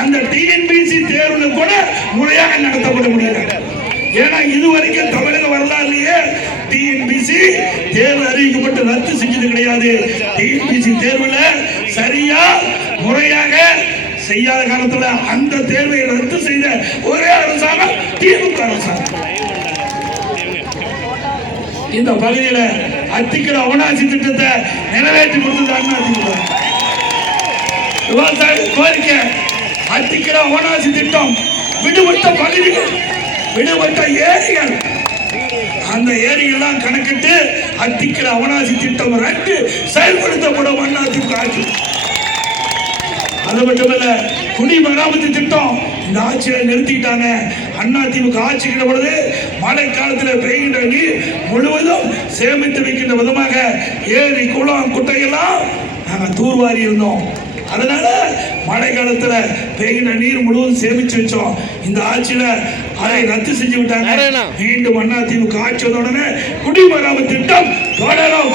அந்த டிஎன்பிசி தேர்வுல கூட முறையாக நடத்தப்பட முடியல. ஏன்னா இதுவரைக்கும் தமிழக வரலாறுலயே டிஎன்பிசி தேர்வு அறிவிக்கப்பட்டு ரத்து செஞ்சது கிடையாது. டிஎன்பிசி தேர்வுல சரியா முறையாக செய்யாத காலத்துல அந்த தேர்வை ரத்து செய்த ஒரே அரசாங்கம் திமுக அரசாங்கம். இந்த பகுதியில அத்திக்கட அவனாசி திட்டத்தை நிறைவேற்றி கொடுத்தது அதிமுக. விவசாய கோரிக்கை அத்திக்கட அவனாசி திட்டம் விடுபட்ட பகுதிகள், விடுபட்ட ஏரிகள், அந்த ஏரிகள் கணக்கிட்டு அத்திக்கட அவனாசி திட்டம் 2 செயல்படுத்தப்படும் அதிமுக ஆட்சி. அது மட்டுமல்ல, குடிமராமத்து திட்டம் இந்த ஆட்சியை நிறுத்திட்டாங்க. அதிமுக ஆட்சிக்கிற பொழுது மழை காலத்தில் பெய்கின்ற நீர் முழுவதும் சேமித்து வைக்கின்ற விதமாக ஏரி குளம் குட்டையெல்லாம் நாங்கள் தூர்வாரி இருந்தோம். அதனால மழை காலத்துல பெய்கின்ற நீர் முழுவதும் சேமிச்சு வச்சோம். இந்த ஆட்சியில அதை ரத்து செஞ்சு விட்டாங்க. மீண்டும் அதிமுக ஆட்சி வந்த உடனே குடிமராமத்து திட்டம் தொடரும்.